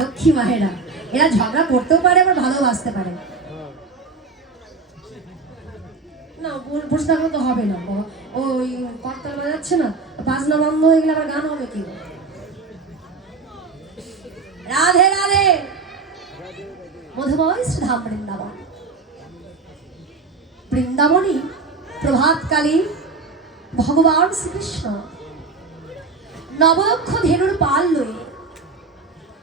লক্ষ্মী মায়েরা এরা ঝগড়া করতেও পারে আবার ভালোবাসতে পারে না। বসে থাকলে তো হবে না, ওই করতাল বাজাচ্ছে না, বাজনা বন্ধ হয়ে গেলে আবার গান হবে কি? রাধে রাধে। মধুময় শ্রীধাম বৃন্দাবন, বৃন্দাবনী প্রভাতকালী ভগবান শ্রীকৃষ্ণ নবলক্ষ ধেনুর পাল লয়ে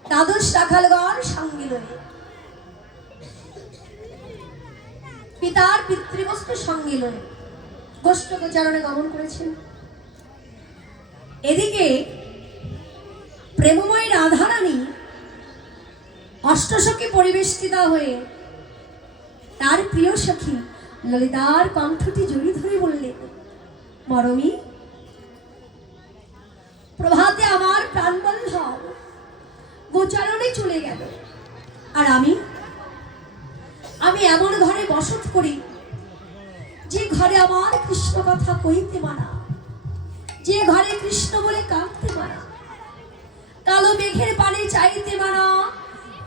দ্বাদশ রাখালগণ সঙ্গে লয়ে পিতার পিতৃবস্তু সঙ্গে লয়ে গোষ্ঠ গোচারণে গমন করেছেন। এদিকে প্রেমময় রাধারানী অষ্টসখী পরিবেষ্টিতা হয়ে তার প্রিয় সখী ললিতার কণ্ঠটি জড়িয়ে ধরে বললেন, মরমী, প্রভাতে আমার প্রাণবল্লভ গোচারণে চলে গেল, আর আমি এমন ঘরে বসত করি যে ঘরে আমার কৃষ্ণ কথা কইতে মানা, যে ঘরে কৃষ্ণ বলে কাঁদতে মানা, কালো মেঘের পানে চাইতে মানা,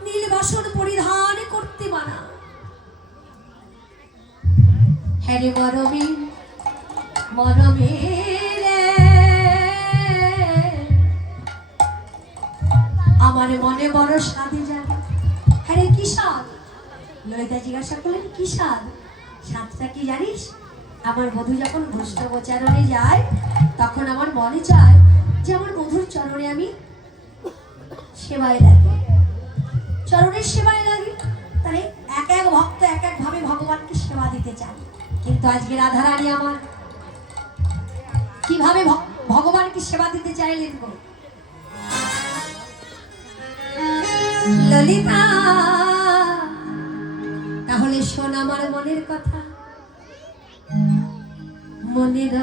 নীল বসন পরিধান করতে মানা। হ্যাঁ রে মরমী, মরমী রে, আমার মনে বড় স্বাদে জানে। হ্যাঁ রে, কি স্বাদ? ললিতা জিজ্ঞাসা করলেন, কি স্বাদ? স্বাদটা কি জানিস? আমার বধূ যখন গোষ্ঠগোচারণে যায় তখন আমার মনে চায় যে আমার বধূর চরণে আমি সেবায় লাগি, চরণের সেবায় লাগি। তাহলে এক এক ভক্ত এক এক ভাবে ভগবানকে সেবা দিতে চান, কিন্তু আজকে রাধারানী আমার কিভাবে ভগবানকে সেবা দিতে চাইলেন গো? ললিতা, তাহলে শোন আমার মনের কথা, মনের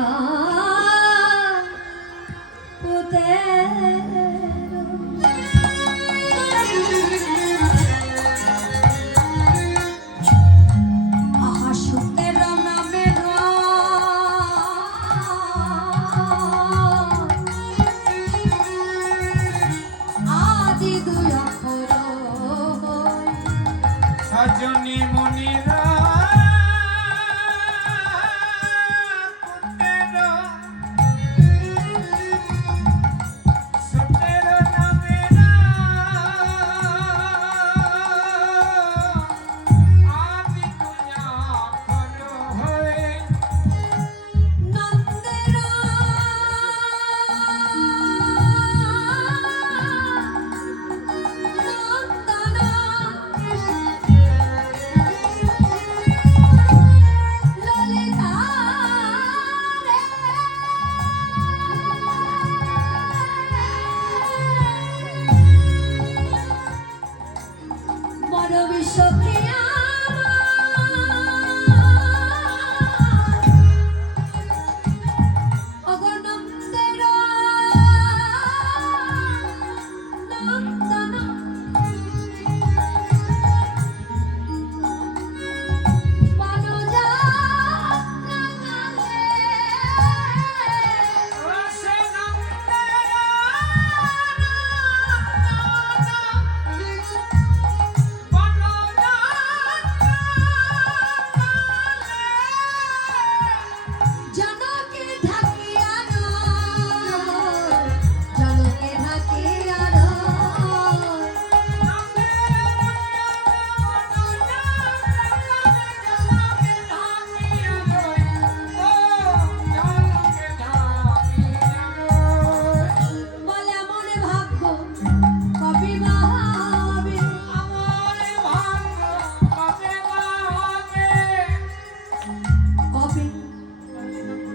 সজনী মনিরা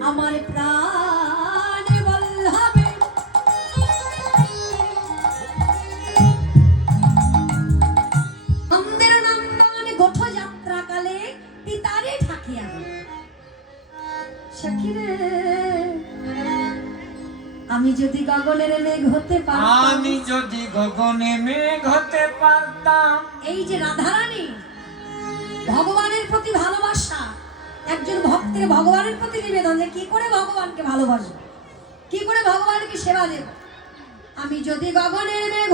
আমার প্রাণ বল্লভে নন্দের নন্দন গোঠ যাত্রা কালে পিতারে ঠাকিয়া সখিরে, আমি যদি গগনের মেঘ হতে পারতাম, আমি যদি গগনে মেঘ হতে পারতাম। এই যে রাধারানী ভগবানের প্রতি ভালোবাসা, একজন ভক্তের ভগবানের প্রতি নিবেদন যে কি করে ভগবানকে ভালোবাসবো, কি করে ভগবানকে সেবা দেব। আমি যদি গগনের মেঘ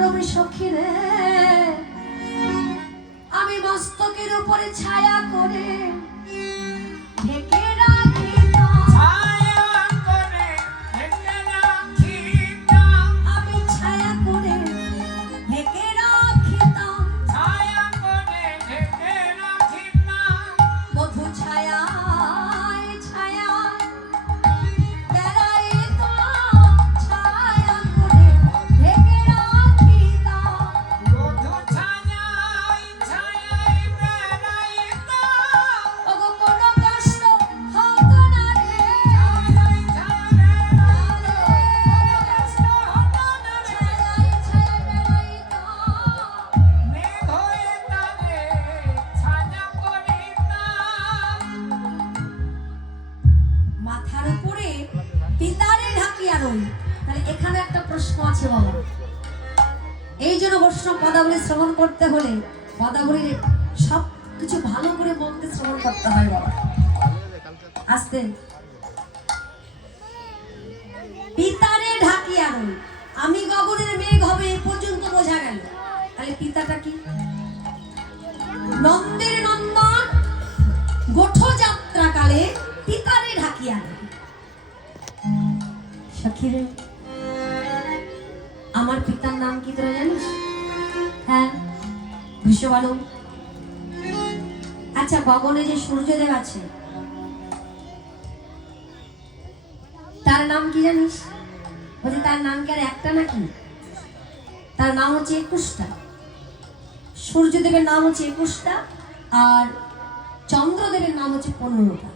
করবি সখী রে, আমি মস্তকের উপরে ছায়া করে ঢেকে রাখিতাম। আমি ছায়া করে ঢেকে রাখিতাম, মধু ছায়ায় ছায়ায় বেড়াইতাম, ছায়া করে ঢেকে রাখিতাম। ওগো কোনো কষ্ট হতো না রে, ছায়ায় ছায়ায় বেড়াইতাম। মাথার উপরে পিতারে ঢাকিয়া রই। তাহলে এখানে একটা প্রশ্ন আছে বাবা, এই জন্য বৈষ্ণব পদাবলী শ্রবণ করতে হলে পদাবলীর সব কিছু ভালো করে মন দিয়ে শ্রবণ করতে হয় বাবা। আসতে পিতারে ঢাকিয়া রই, আমি গগনের মেঘ হবে এ পর্যন্ত বোঝা গেল। তাহলে পিতাটা কি? নন্দের নন্দন গোঠ যাত্রা কালে পিতারে ঢাকিয়া রই। সখীরে, আমার পিতার নাম কি তোরা জানিস? হ্যাঁ, বিশ্ববালু। আচ্ছা, গগনে যে সূর্যদেব আছে তার নাম কি জানিস? বলছে তার নাম কি আর একটা নাকি? তার নাম হচ্ছে 21টা। সূর্যদেবের নাম হচ্ছে 21টা, আর চন্দ্রদেবের নাম হচ্ছে 15টা।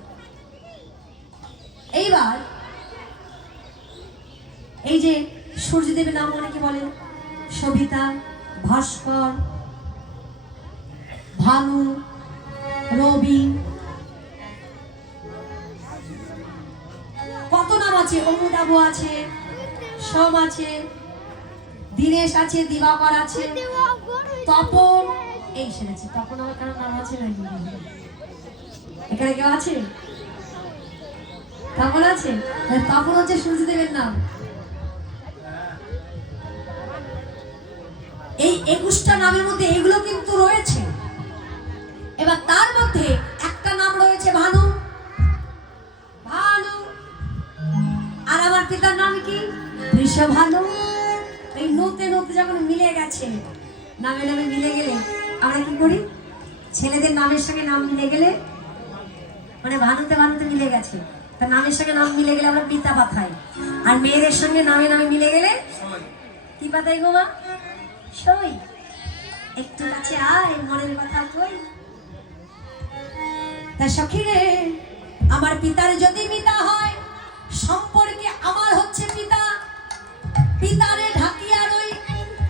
এইবার এই যে সূর্যদেবের নাম অনেকে বলেন সবিতা, ভাস্কর, ভানু, রবি, কত নাম আছে, অমুদাবু আছে, সোম আছে, দীনেশ আছে, দিবাকর আছে, তপন, এই সেরেছে। তপন আমার কারো নাম আছে নাকি? এখানে কেউ আছে? তপন আছে? তপন হচ্ছে সূর্যদেবের নাম। এই 21টা নামের মধ্যে এগুলো কিন্তু রয়েছে। এবার তার মধ্যে একটা নাম রয়েছে ভানু। ভানু। আর আমার পিতার নাম কি? বৃষভানু। এই নতে নতে যখন মিলে গেছে, নামে নামে মিলে গেলে আমরা কি করি? ছেলেদের নামের সঙ্গে নাম মিলে গেলে, মানে ভানুতে ভানুতে মিলে গেছে, তার নামের সঙ্গে নাম মিলে গেলে আমরা পিতা পাঠাই। আর মেয়েদের সঙ্গে নামে নামে মিলে গেলে কি পাতাই গো মা? সই। একটু কাছে আয়, মনের কথা কই। তা সখী রে, আমার পিতার যদি পিতা হয়, সম্পর্কে আমার হচ্ছে পিতা। পিতারে ঢাকিয়া রই,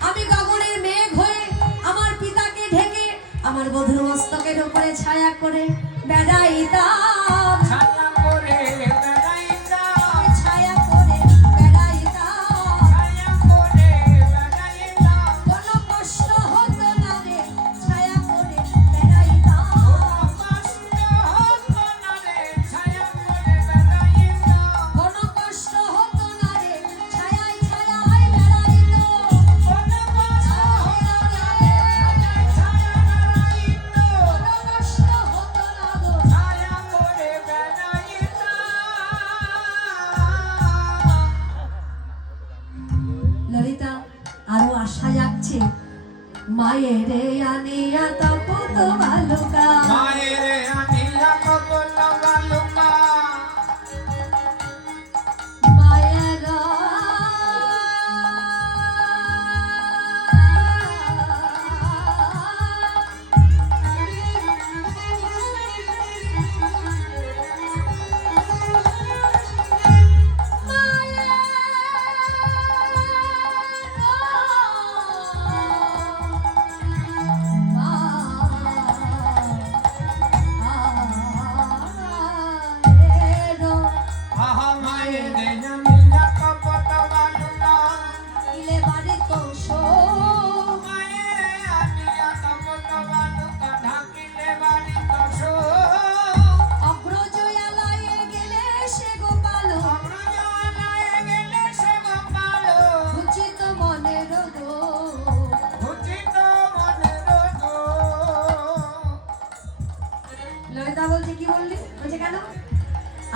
আমি গগনের মেঘ হয়ে আমার পিতাকে ঢেকে আমার বধূর মস্তকের উপরে ছায়া করে বেড়াইতাম। ছায়া করে বেড়াইতাম, ছায়া করে বেড়াইতাম, ছায়া করে বেড়াইতাম। কোনো কষ্ট হতো না রে, ছায়া করে বেড়াইতাম, কষ্ট হতো না রে, ছায়া করে বেড়াইতাম। কোনো কষ্ট হতো না রে, ছায়ায় ছায়ায় বেড়াইতাম। কোনো কষ্ট হতো না রে, ছায়ায় ছায়ায় বেড়াইতাম। কোনো কষ্ট হতো না গো, ছায়া করে বেড়াইতাম। ললিতা, আরো আসা যাচ্ছে। মায়ের আনিয়া তপত বালুকা, মায়ের আনিয়া কবল বালুকা, মায়ের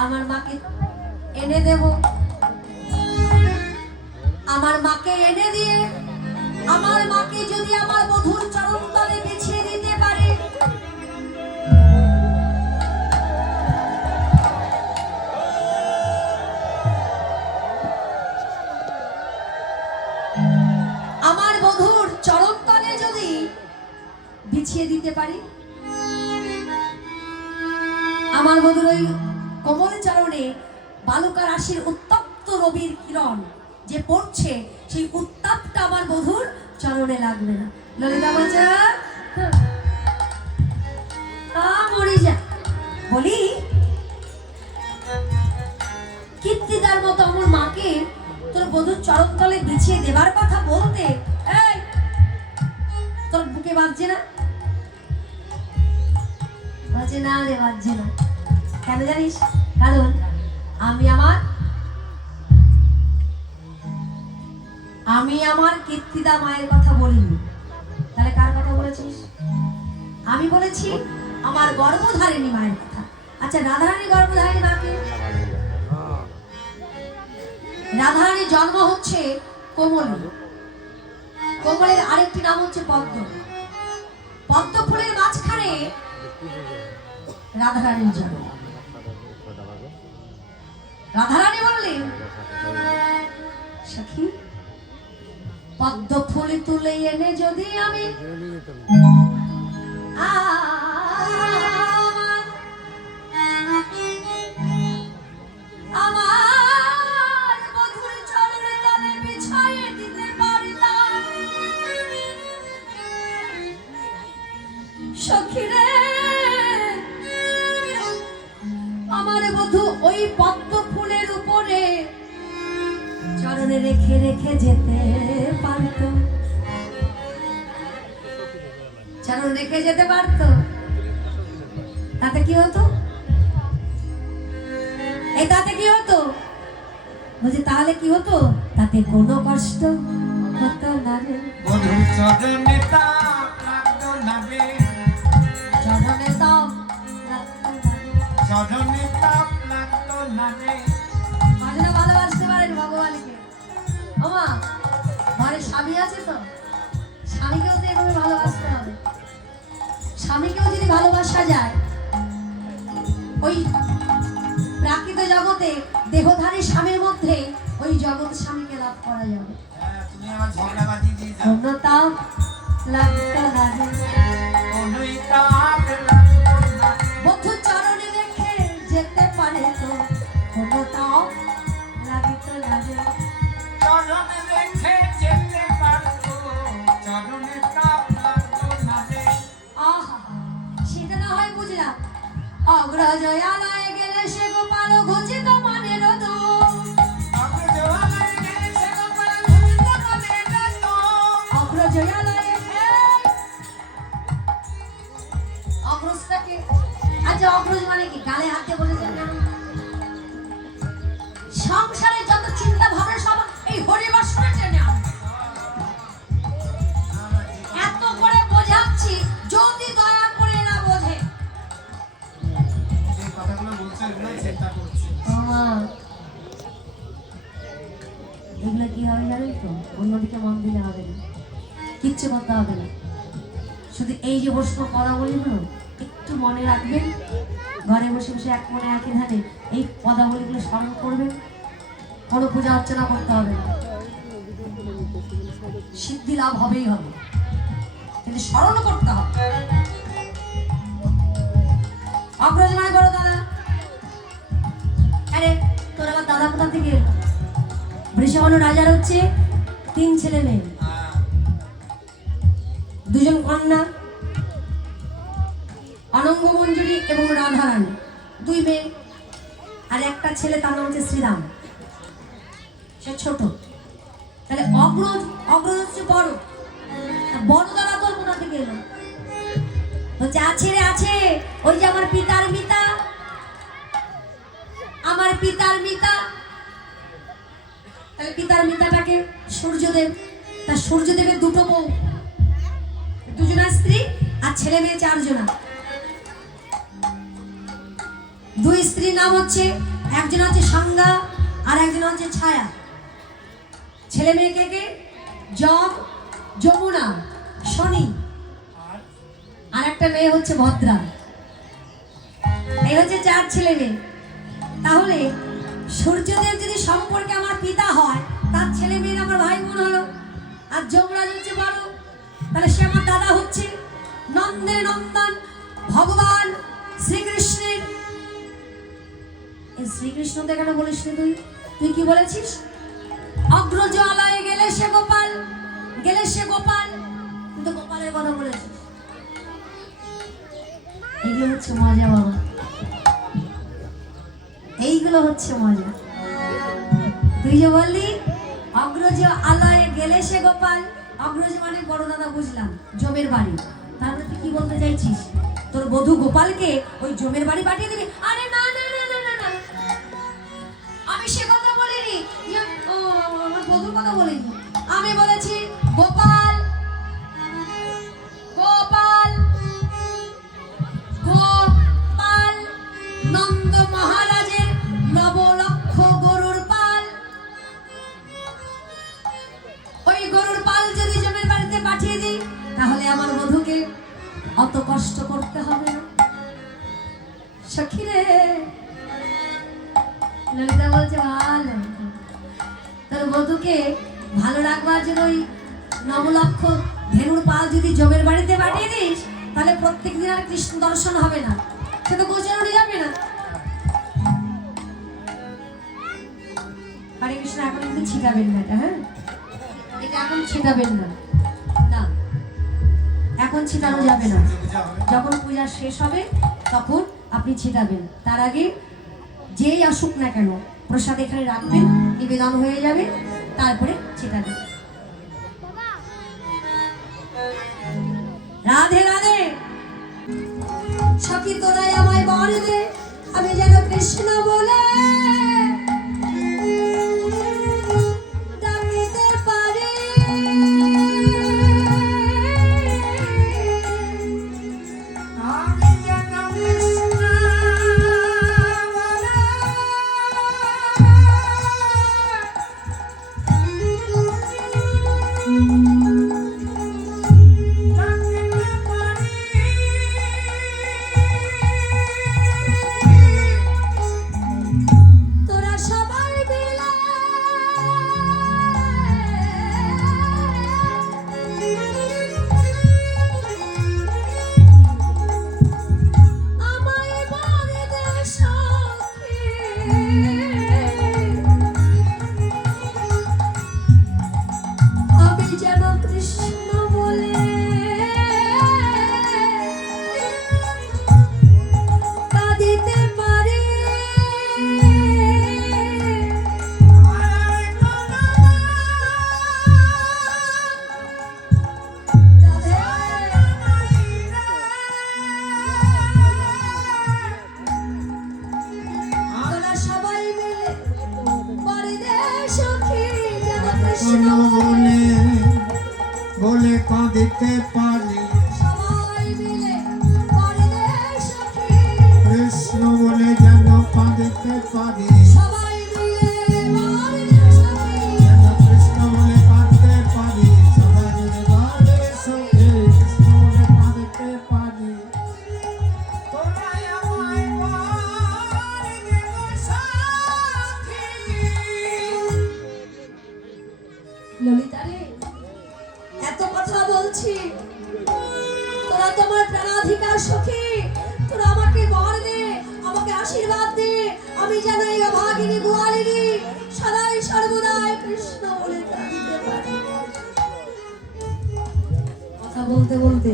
আমার মাকে এনে দেব। আমার মাকে এনে দিয়ে আমার মাকে যদি আমার বধূর চরণ তলে বিছিয়ে দিতে পারে, আমার বধূর চরণ তলে যদি বিছিয়ে দিতে পারি, আমার বধূর ওই কোমল চরণে বালুকা রাশির উত্তপ্ত রবির কিরণ যে পড়ছে, সেই উত্তাপটা আমার বধূর চরণে লাগবে না। ললিতা বলছে মরে যা। বলি কীর্তিদার মতো আমার মাকে তোর বধূর চরণ তলে বিছিয়ে দেবার কথা বলতে, এই তোর বুকে বাজছে না? বলছে না রে, বাজছে না। কেন জানিস? কারণ আমি আমার কীর্তিদা মায়ের কথা বলিনি। তাহলে কার কথা বলেছিস? আমি বলেছি আমার গর্ভধারিণী মায়ের কথা। আচ্ছা, রাধারানী গর্ভধারিণী মাকে? রাধারানীর জন্ম হচ্ছে কোমলী। কোমলের আরেকটি নাম হচ্ছে পদ্ম। পদ্ম ফুলের মাঝখানে রাধারানীর জন্ম। রাধারানী বললেন, সখী পদ্ম ফুল তুলে এনে যদি আমি আমার বধূর চরণে তলে বিছাইয়ে দিতে পারিতাম, সখী রে আমার বধূ ওই পদ্ম ফুলের উপরে চরণে রেখে রেখে যেতে পারত, চরণ রেখে যেতে পারত। তাতে কি হতো? এই তাতে কি হতো? বলছি তাহলে কি হতো? তাতে কোনো কষ্ট হতো না রে। বধূর চরণে তাপ লাগতো না রে, চরণে তাপ লাগতো না রে, চরণে তাপ লাগতো না রে। মাঝে ভালোবাসতে পারেন ভগবানকে। আমা ঘরে স্বামী আছে তো, স্বামীকেও তো এভাবে ভালোবাসতে হবে। স্বামীকেও যদি ভালোবাসা যায়, ওই প্রাকৃত জগতে দেহধারী স্বামীর মধ্যে ওই জগৎ স্বামীকে লাভ করা যাবে। তুমি আমার ঝগড়াবাজি দিয়ে যাও। কোনো তাপ লাগতো না রে, কোনোই তাপ লাগতো না রে। বধূ চরণে রেখে যেতে পারে তো কোনো তাপ লাগতো না রে। চরণে রেখে যেতে পারতো, চরণে তাপ লাগতো না রে। আহা, সেটা না হয় বুঝলাম। অগ্রজয়ালয়ে গেলে সে গোপাল ঘুচিত মনের দোষ, অগ্রজয়ালয়ে গেলে সে গোপাল ঘুচিত মনের দোষ। অগ্রজয়ালয়ে অগ্রজটাকে, আচ্ছা অগ্রজ মানে কি? গালে হাতে বলেছেন না? সংসারে যত চিন্তা ভাবনা সব এই হরিবাসনে টেনে আনবে। এত করে বোঝাচ্ছি, যদি দয়া করে না বোঝে। এই কথাগুলো বলছো, এগুলোই চিন্তা করছি। এগুলো কি হবে জানেন তো? অন্যদিকে মন দিলে হবে না, কিচ্ছু করতে হবে না। শুধু এই যে বৈষ্ণব পদাবলীগুলো একটু মনে রাখবেন, ঘরে বসে বসে এক মনে একই ধারে এই পদাবলীগুলো স্মরণ করবেন। কোনো পূজা অর্চনা করতে হবে না, সিদ্ধি লাভ হবেই হবে, কিন্তু স্মরণ করতে হবে। অগ্রজ মানে বড় দাদা। আরে তোর আমার দাদা কোথা থেকে এলো? বৃষভানু রাজার হচ্ছে 3 ছেলে মেয়ে, 2 জন কন্যা, অনঙ্গ মঞ্জুরি এবং রাধারানী, 2 মেয়ে, আর একটা ছেলে, তার নাম হচ্ছে শ্রীরাম, সে ছোট। তাহলে অগ্রজ হচ্ছে বড়। বড় দাদা তোর কোথা থেকে এলো? বলছে আছে রে আছে, ওই যে আমার পিতার মিতা, আমার পিতার মিতা। তাহলে পিতার মিতাটাকে সূর্যদেব, তার সূর্যদেবের 2 বউ, 2 জনা স্ত্রী আর ছেলে মেয়ে 4 জনা। দুই স্ত্রীর নাম হচ্ছে, একজন হচ্ছে সাঙ্গা আর একজন হচ্ছে ছায়া। ছেলে মেয়েকে কে? যম, যমুনা, শনি, আর একটা মেয়ে হচ্ছে ভদ্রা। এই হচ্ছে 4 ছেলে মেয়ে। তাহলে সূর্যদেব যদি সম্পর্কে আমার পিতা হয়, তার ছেলে মেয়ের আমার ভাই বোন হলো। আর যমরাজ হচ্ছে বড়, তাহলে সে আমার দাদা হচ্ছে। নন্দের নন্দন ভগবান শ্রীকৃষ্ণের, শ্রীকৃষ্ণ তো কেন বলিস নি তুই? তুই কি বলেছিস? অগ্রজ আলয়ে গেলে সে গোপাল, গেলে সে গোপাল, কিন্তু গোপালের কথা বলেছিস। এইগুলো হচ্ছে মজা বাবা, এইগুলো হচ্ছে মজা। তুই যে বললি অগ্রজ আলয়ে গেলে সে গোপাল, অগ্রজ মানে বড় দাদা, বুঝলাম, জমের বাড়ি। তারপরে তুই কি বলতে চাইছিস? তোর বধূ গোপালকে ওই জমের বাড়ি পাঠিয়ে দিবি? আরে না না না না না না, আমি সে কথা বলিনি। ও আমার বধূর কথা বলিনি, আমি বলেছি গোপাল, গোপাল, গোপাল নন্দ মহারাজের নবলক্ষ গরুর পাল। ওই গরুর পাল যদি জমের বাড়িতে পাঠিয়ে দিই, তাহলে আমার বধূকে অত কষ্ট করতে হবে না। সখী রে, ললিতা বলছে ভালো, তোর বধূকে ভালো রাখবার জন্য ওই নবলক্ষ ধেনুর পাল যদি জমের বাড়িতে পাঠিয়ে দিস, তাহলে প্রত্যেকদিন আর কৃষ্ণ দর্শন হবে না, সে তো গোচরণে যাবে না। হরে কৃষ্ণ। এখন কিন্তু ছিটাবেন না এটা, হ্যাঁ, এটা এখন ছিটাবেন না, না এখন ছিটানো যাবে না। যখন পূজা শেষ হবে তখন আপনি ছিটাবেন। তার আগে যেই আসুক না কেন প্রসাদ এখানে রাখবেন, নিবেদন হয়ে যাবে, তারপরে ছিটাবেন। রাধে রাধে। সখী তোরাই আমায় বর দে, আমি যেন কৃষ্ণ বলে ডাকিতে পারি। আমি যেন কৃষ্ণ বলে ডাকিতে পারি। তোরা সবাই মিলে আমায় বর দে সখী, আমি যেন কৃষ্ণ বলে কাঁদিতে পারি। তোরা সবাই মিলে বর দে সখী, যেন কৃষ্ণ বলে বলে কাঁদিতে পারি। সবাই মিলে বর দে সখী, কৃষ্ণ বলে যেন কাঁদিতে পারি। সবাই মিলে বর দে সখী। যেন কৃষ্ণ বলে কাঁদতে পারি। সবাই মিলে বলে সখী, কৃষ্ণ বলে কাঁদিতে পারি। তোরাই আমায় বর দে গো সখী। ললিতা রে, এত কথা বলছি, তোরা তোমার প্রাণাধিকার সখী, তোরা আমাকে বর দে, আমাকে আশীর্বাদ দে, আমি যেন এই অভাগিনী গোয়ালিনী সদাই সর্বদাই কৃষ্ণ বলে কাঁদিতে পারি। কথা বলতে বলতে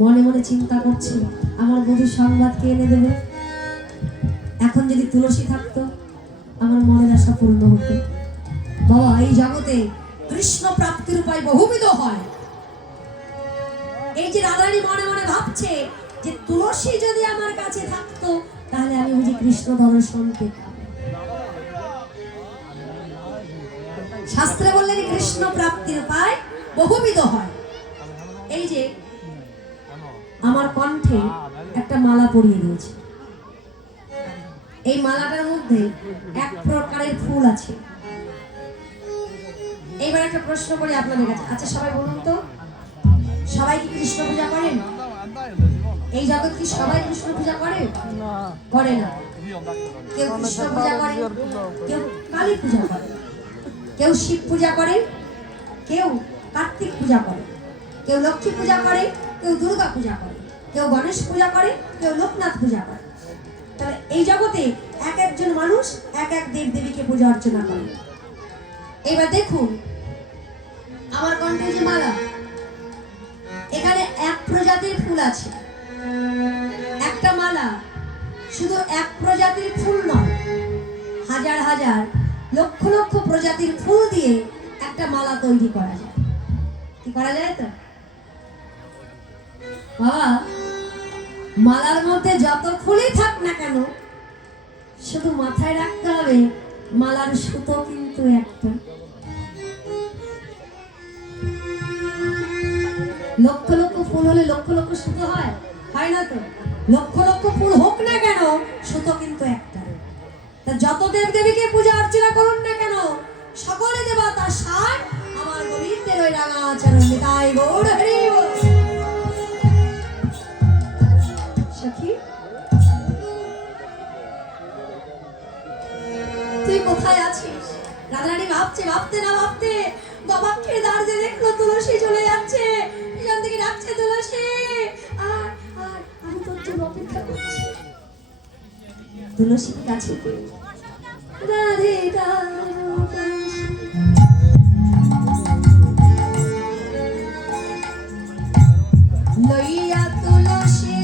মনে মনে চিন্তা করছি, আমার বধূর সংবাদ কে এনে দেবে। এখন যদি তুলসী থাকতো, আমার মনের আশা পূর্ণ হতো। বাবা, এই জগতে কৃষ্ণ প্রাপ্তির উপায় বহুবিধ হয়। এই যে রাধারানী মনে মনে ভাবছে যে তুলসী যদি আমার কাছে থাকতো, তাহলে আমি বুঝি কৃষ্ণ দর্শন পেতাম। শাস্ত্রে বললেন কৃষ্ণ প্রাপ্তির উপায় বহুবিধ হয়। এই যে আমার কণ্ঠে একটা মালা পরিয়ে দিয়েছে, এই মালাটার মধ্যে এক প্রকারের ফুল আছে। এইবার একটা প্রশ্ন করি আপনাদের কাছে, আচ্ছা সবাই বলুন তো, সবাই কি কৃষ্ণ পূজা করেন? এই জগৎ কি সবাই কৃষ্ণ পূজা করে? করে না। কেউ কৃষ্ণ পূজা করে, কেউ কালী পূজা করে, কেউ শিব পূজা করে, কেউ কার্তিক পূজা করে, কেউ লক্ষ্মী পূজা করে, কেউ দুর্গা পূজা করে, কেউ গণেশ পূজা করে, কেউ লোকনাথ পূজা করে। তবে এই জগতে এক একজন মানুষ এক এক দেব দেবীকে পূজা অর্চনা করে। এবার দেখুন আমার কণ্ঠে যে মালা, এখানে এক প্রজাতির ফুল আছে। একটা মালা শুধু এক প্রজাতির ফুল নয়, হাজার হাজার লক্ষ লক্ষ প্রজাতির ফুল দিয়ে একটা মালা তৈরি করা যায়। কি করা যায় তো বাবা? মালার মধ্যে যত ফুলই থাক না কেন, শুধু মাথায় রাখতে হবে মালার সুতো কিন্তু একটা। লক্ষ লক্ষ ফুল হলে লক্ষ লক্ষ সুতো হয়? হয় না তো। লক্ষ লক্ষ ফুল হোক না কেন, সুতো কিন্তু একটা। তা যত দেব দেবীকে পূজা অর্চনা করুন না কেন, সকলে দেবতা সার আমার গোবিন্দের ওই রাঙা চরণ নিতাই গৌর হরি বল। সখী তুই কোথায় আছিস? রাধারানী ভাবছে, ভাবতে না ভাবতে বাবাকে দাঁড়িয়ে দেখলো তুলসী চলে যাচ্ছে, এখান থেকে ডাকছে তুলসী, আর আর আমি তোর জন্য অপেক্ষা করছি। তুলসীর কাছে রাধে লইয়া তুলসী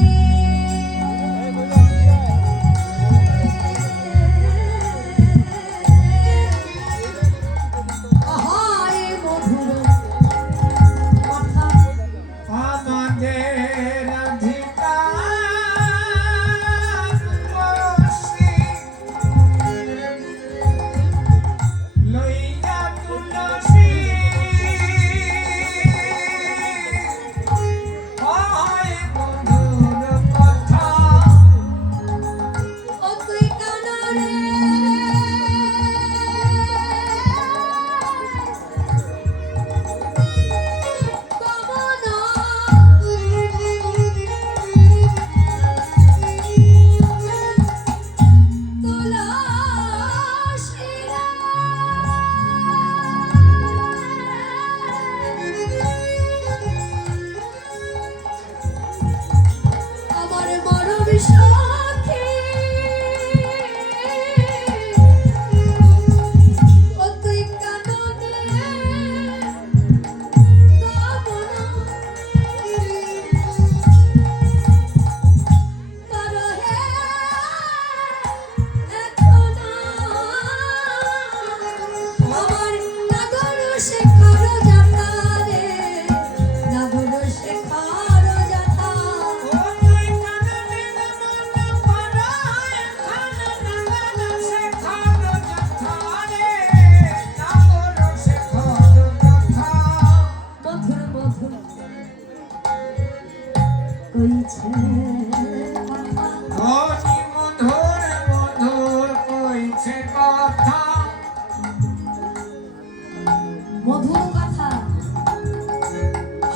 মধুর কথা।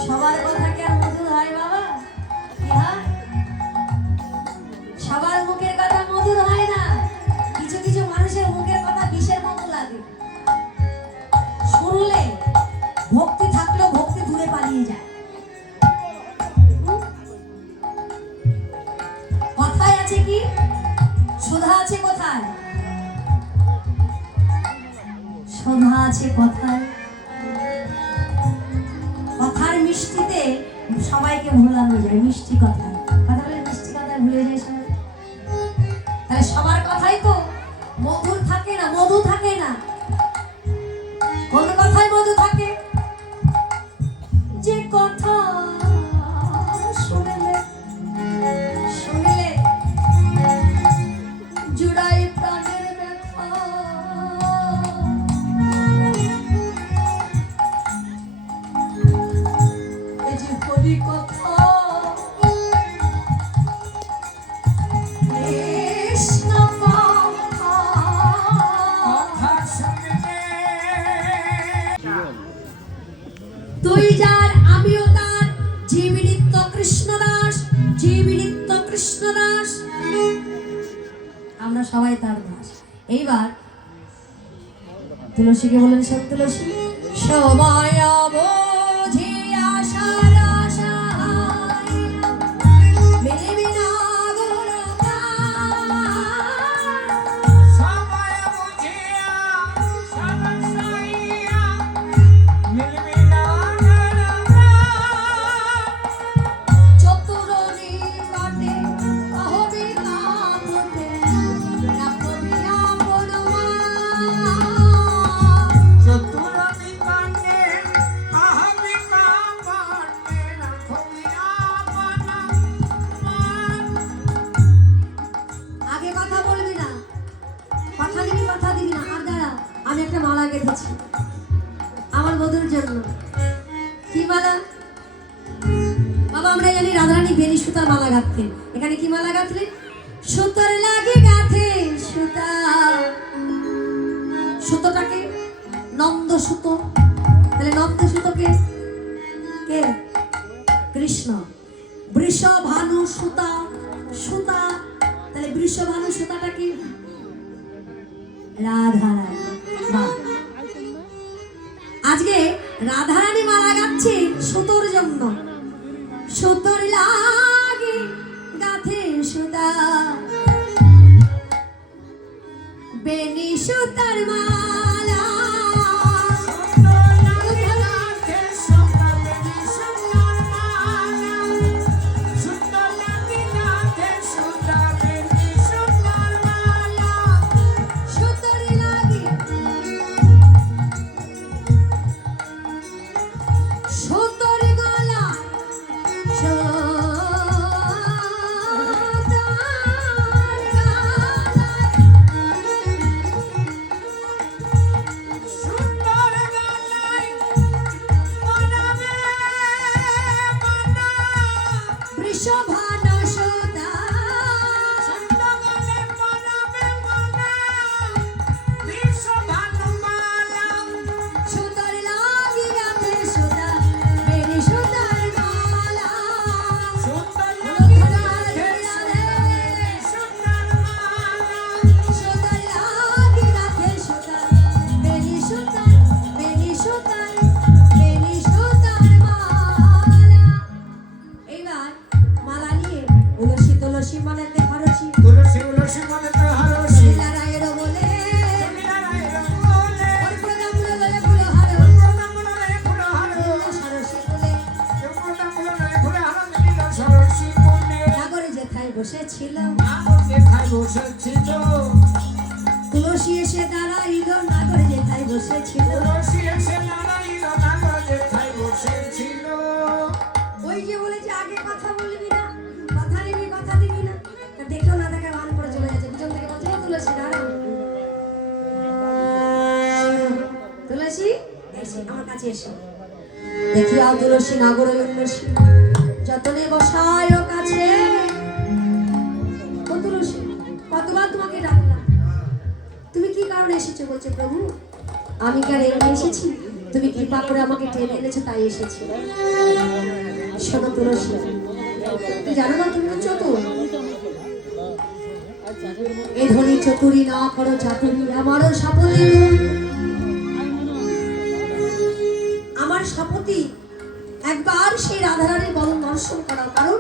সবার কথা কি আর মধুর হয় বাবা? কি হয়? সবার মুখের কথা মধুর হয় না। কিছু কিছু মানুষের মুখের কথা বিষের মতো লাগে। শুনলে ভক্তি থাকলেও ভক্তি দূরে পালিয়ে যায়। কথায় আছে কি? সুধা আছে কোথায়? সুধা আছে কথায়। কথার মিষ্টিতে সবাইকে ভোলানো যায়। মিষ্টি কথায় কথা বলে মিষ্টি কথায় ভুলে যায় সবাই। তাহলে সবার কথাই তো মধুর থাকে না, মধু থাকে না। কোন কথায় মধু থাকে? যে কথা শুনলে শুনলে জুড়াই প্রাণের ব্যথা। এই যে হরি কথা কৃষ্ণ আমরা সবাই তার দাস। এইবার তুলসীকে বলেন, সব তুলসী সময় বুঝিয়া সারা সাহাই মিলিবি না গুণগান। সময় বুঝিয়া সারা সাইয়া মিলবি না চতুর নিকটে কহবি কাঁদতে রাখবি আপন মান। চতুর নিকটে কহবি কাঁদতে রাখবি আপন মান। আগে কথা বলবি না, কথা দিবি কথা দিবি না। আর দাঁড়া, আমি একটা মালা গেঁথেছি আমার বধূর জন্য। কি মালা বাবা? আমরা জানি রাধারানী বেনি সুতার মালা গাঁথতেন। এখানে কি মালা গাঁথলেন? সুতোর লাগে গাঁথে সুতা। সুতোটাকে নন্দ সুতো। তাহলে নন্দ সুতোকে কে? কৃষ্ণ। বৃষভানু সুতা, সুতা। তাহলে বৃষভানু সুতাটা কি? রাধারানী। বাহ! আজকে রাধারানী মালা গাচ্ছে সুতোর জন্য। সুতোর লাগে গাথে সুতা, বেনি সুতার মালা। সুতোর লাগে সুতোর গলা বৃষভানু সুতা। সুতোর লাগি গাথে সুতা, বেনি সুতার মালা। সুতোর লাগি গাথে সুতা, বেনি সুতার, বেনি সুতার, বেনি সুতার মালা। এইবার মালা নিয়ে তুলসী তুলসী মনেতে হরসি তুলসী তুলসী মনে তো হারসি নারায়ণ বলে নারায়ণ বলে ওর প্রণামুলো বলে ফুল হার নামে ফুল হারো সরসী বলে ফুলে হারো দিল সরসী বলে নাগরে যেথায় বসেছিল নাগর যেথায় বসেছিল তুলসী এসে দাঁড়াইল। নাগরে যেথায় বসেছিল তুলসী এসে নারায়ণ নাগর যেথায় বসেছিল। ওই যে বলেছে আগে কথা বলবি না, কথা নিবি কথা দিবি না। তা দেখলো না, দেখে ভান করে চলে যাচ্ছে। পিছন থেকে বলছে, "ও তুলসী দাঁড়াও, তুলসী এসে আমার কাছে এসো। দেখিয়া তুলসী নাগর উন্নসী যতনে বসায় ও কাছে। ও তুলসী, কতবার তোমাকে ডাকলাম, তুমি কি কারণে এসেছো? বলছে, প্রভু আমি কি আর এমনি এসেছি? তুমি কৃপা করে আমাকে টেনে এনেছো, তাই এসেছি। শোনো তুলসী, তুই জানো না তুমি চতুর? এ ধনী চতুরি না করো চাতুরি, আমারও সাপতি। আমার সাপতি একবার সেই রাধারানীর বদন দর্শন করাও। কারণ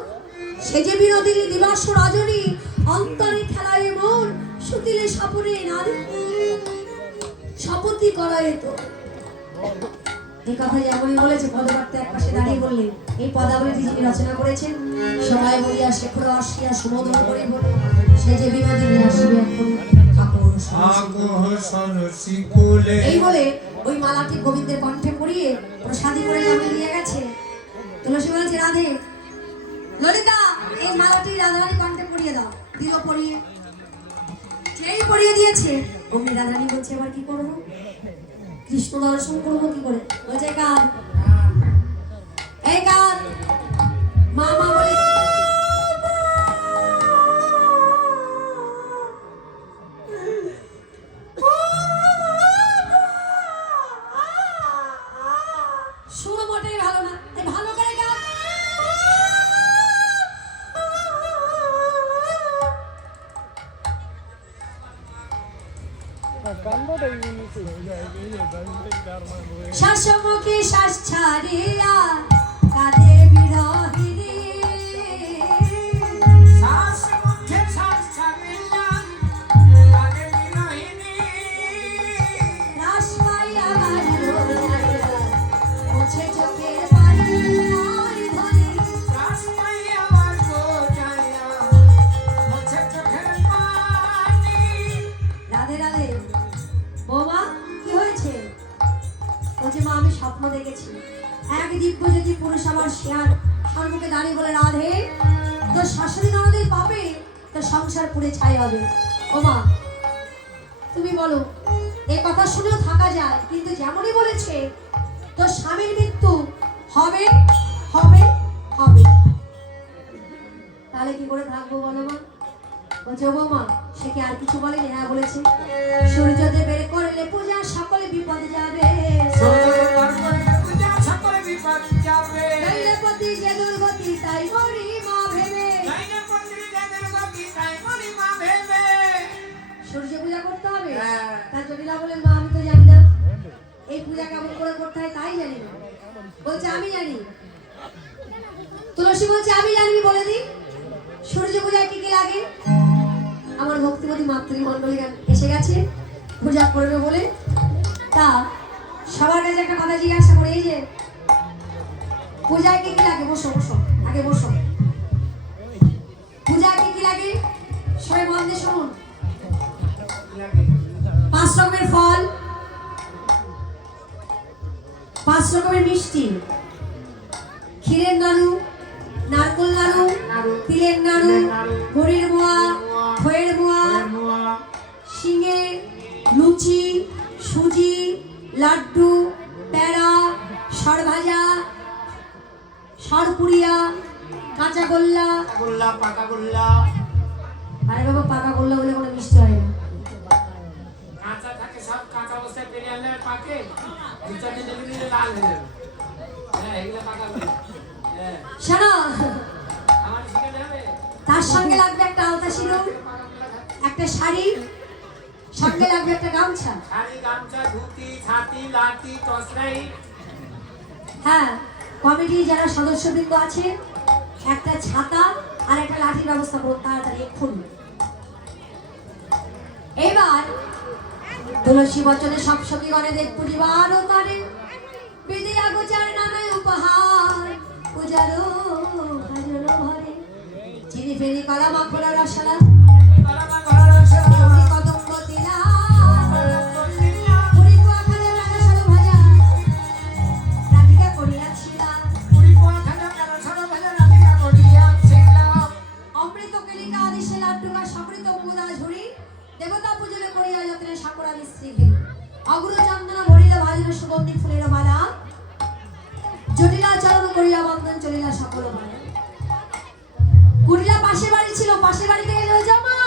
সে যে বিনোদিনী দিবাস রজনী, অন্তরে খেলায় মন, সুতিলে সাপরে নারী। শপথই করায় তো। এই কথা যেমনই বলেছে, পদবার্তা এক পাশে দাঁড়িয়ে বললেন, এই পদাবলীটি যিনি রচনা করেছেন, সময় বলিয়া শেখর আসিয়া সুমধুর করে বলে, সে যে বিনোদিনী আসিবে এখন ঠাকুর সরসী কোলে। এই বলে ওই মালাটি গোবিন্দের কণ্ঠে পরিয়ে প্রসাদী করে যেমন নিয়ে গেছে। তুলসী বলছে, রাধে ললিতা, এই মালাটি রাধারানী কণ্ঠে পরিয়ে দাও। দিল পরিয়ে, সেই পরিয়ে দিয়েছে। অমনি রাধারানী বলছে, এবার কি করবো? কৃষ্ণ দর্শন করবো কি করে? বলছে, কাঁদ, এই কাঁদ। মা মা বলে শুনো, মোটেই ভালো না। এই ভালো করে কাঁদ। শ্বাসমুখী শ্বাস ছাড়িয়া কাঁদে বিরহিনী শ্বাস মুখে শ্বাস ছাড়িয়া কাঁদে বিরহিনী। রাস পাইয়া বাজলো যাইয়া, মুছে চোখের পানি নয় ধরে। শ্বাস পাইয়া বাজলো যাইয়া, মুছে চোখের পানি। রাধে রাধে। বৌমা কি হয়েছে? বলছে মা আমি স্বপ্ন দেখেছি, এক দিব্য যদি পুরুষ আমার শেয়ার সম্মুখে দাঁড়িয়ে বলে রাধে তোর শাশুড়ি ননদের পাপে তোর সংসার পুড়ে ছাই হবে। ও মা তুমি বলো, এ কথা শুনেও থাকা যায়, কিন্তু যেমনই বলেছে তোর স্বামীর মৃত্যু হবে হবে হবে, তাহলে কি করে থাকবো বলো মা? বলছে ও বৌমা সে কি আর কিছু বলেনি? হ্যাঁ বলেছে, সূর্যদেবের করলে পূজা সকলে বিপদ যাবে, সূর্যদেবের করলে পূজা সকলে বিপদ যাবে। নইলে পতি যে দুর্গতি তাই মরি মা ভেবে। নইলে পতি যে দুর্গতি তাই মরি মা ভেবে। সূর্য পূজা করতে হবে? হ্যাঁ। তার জটিলা বলেন মা আমি তো জানি না, এই পূজা কেমন করে করতে হয় তাই জানি না। বলছে আমি জানি। তুলসী বলছে আমি জানি, বলে দিই সূর্য পূজায় কি কি লাগে। আমার ভক্তিমতী মাতৃমণ্ডলী এসে গেছে পূজা করবে বলে, তা সবার কাছে একটা কথা জিজ্ঞাসা করে, এই যে পূজায় কি কি লাগে? বসো বসো, আগে বসো। পূজায় কি কি লাগে সবাই মন দিয়ে শুনুন। 5 রকমের ফল, 5 রকমের মিষ্টি, ক্ষীরের নাড়ু, নারকোল নাড়ু, তিলের নাড়ু, হরির মোয়া, খয়ের মোয়া, শিঙে, লুচি, সুজি, লাড্ডু, প্যাড়া, সরভাজা, সরপুরিয়া, কাঁচা গোল্লা। গোল্লা পাকা গোল্লা। আরে বাবা পাকা গোল্লা বলে কোনো মিষ্টি হয় না। কাঁচা থাকে সব, কাঁচা অবস্থায় পেরে আনলে পাকে, দু চার দিন লেগে দিলে লাল হয়ে যাবে। হ্যাঁ এগুলো পাকা গোল্লা। হ্যাঁ শোনো, আমার শিখে যাবে। তার সঙ্গে লাগবে একটা আলতা সিঁদুর, একটা শাড়ি, সঙ্গে লাগবে একটা গামছা। শাড়ি, গামছা, ধুতি, ছাতি, লাঠি, টসরাই। হ্যাঁ, কমিটি যারা সদস্যবৃন্দ আছে একটা ছাতা আর একটা লাঠির ব্যবস্থা করুন তাড়াতাড়ি এক্ষুনি। এবার তুলসী বচনে সব সখীগণে দেব পূজিবার ও তারে বিদিয়া গোচার নানায় উপহার পূজারো হাজর ভরে চিনি ফেরি কলা মাখনা রসলা তারা ঘর আসে কদম্ব তিলা পুরি কুয়া খাজা রাজা সালু ভাজা রাধিকা করিয়াছিলা পুরি পোয়া খাজা কারা ছড়া ভাজা রাধিকা করিয়াছিলাম। অমৃত কেলিকা আদিশে লাড্ডুকা সকৃত মুদা ঝুড়ি দেবতা পূজনে করিয়া যত্নে সাকুরা মিশ্রি ঘি অগুরু চন্দনা ভরিলা ভাজিল সুগন্ধি ফুলের মালা জটিলা চরণ করিয়া বন্দন চলিলা সকল মালা। কুড়িলা পাশের বাড়ি ছিল, পাশের বাড়ি থেকে চলে যাও মা।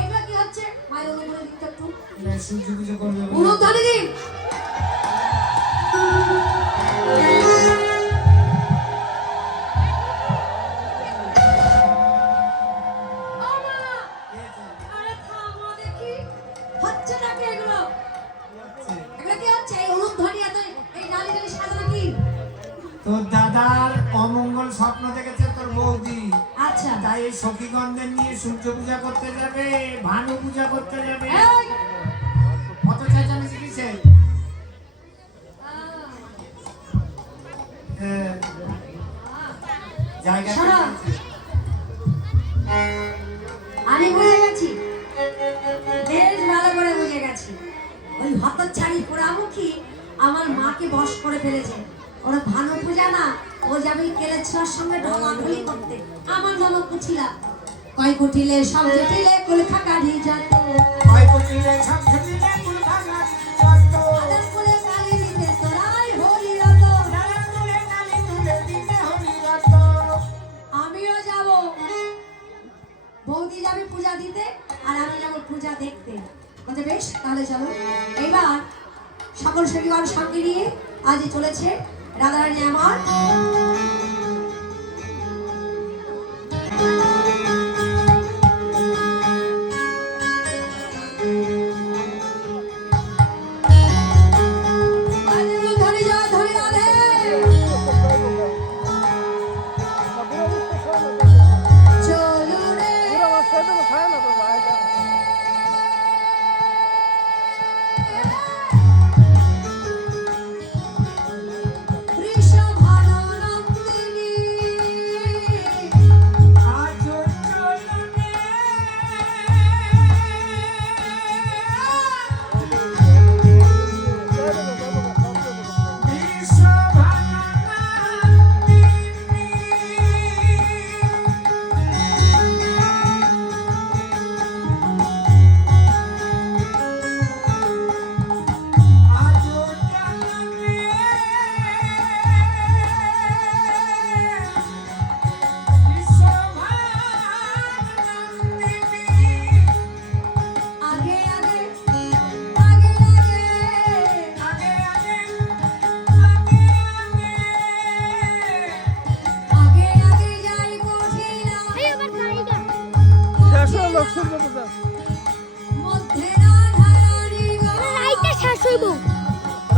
এগুলো কি হচ্ছে? মায়ের অনুমতি দিতে একটু সূর্য পুজো করবে। অনুধ্বনি দিন। আরে থামো দেখি, হচ্ছে নাকি এগুলো? এগুলো কি হচ্ছে? এই অনুধ্বনি এত এই ডালি ডালি সাজানো কি? তোর দাদার অমঙ্গল স্বপ্ন দেখেছে তোর বৌদি, আচ্ছা তাই এই সখীগণদের নিয়ে সূর্য পূজা করতে যাবে, ভানু পূজা করতে যাবে। এই, কত চেঁচামেচি কিসে? জায়গা শোনো, আমি বুঝে গেছি, বেশ ভালো করে বুঝে গেছি। ওই হতচ্ছাড়ি পোড়ামুখী আমার মাকে বশ করে ফেলেছে। ওরা ভানু পূজা না, ও যাবে কেলেছার সঙ্গে ঢলাঢলি করতে। আমার মনে পুছিলা কয় কুটিলে সব জটিলে কুল খাকাঢি যত কয় কুটিলে সব জটিলে কুল খাকাঢি যত আদার কুলে কালি দিতে তোরাই হরি রত আদার কুলে কালি তুলে দিতে হরি রত। আমিও যাব, বৌদি যাবে পূজা দিতে আর আমি যাব পূজা দেখতে। বলতে বেশ তাহলে চলো। এইবার সকল সখীগণ সঙ্গে নিয়ে আজ চলেছে রাধারানী আমার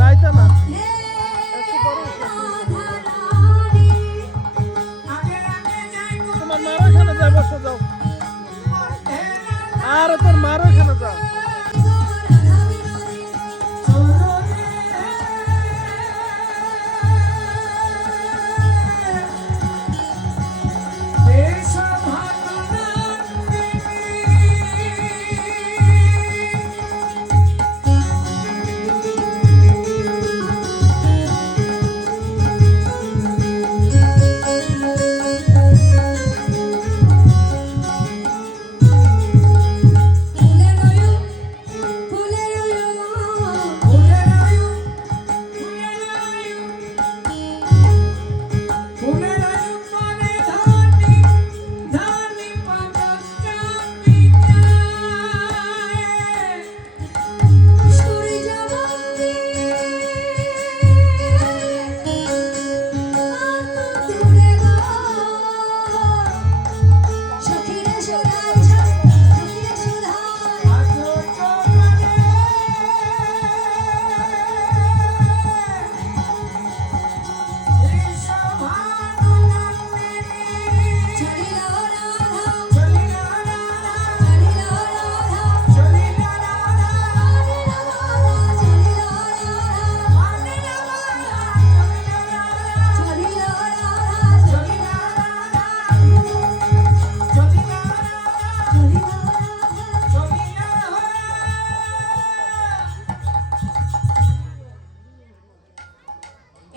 রাইতা না হে একটু পরে এসো। রাধা রানী, তোমার মার ওখানে যাই বসো যাও আর তোর মার ওখানে যাও রাধা বিনোদী, ফুলের আয়ু, ফুলের আয়ু, সূর্য বন্দী, দূরে গো, সখীরে সুধাই, সখীরে সুধাই, চলিল রাধা, চলিল রাধা, চলিল রাধা, চলিল রাধা, চলিল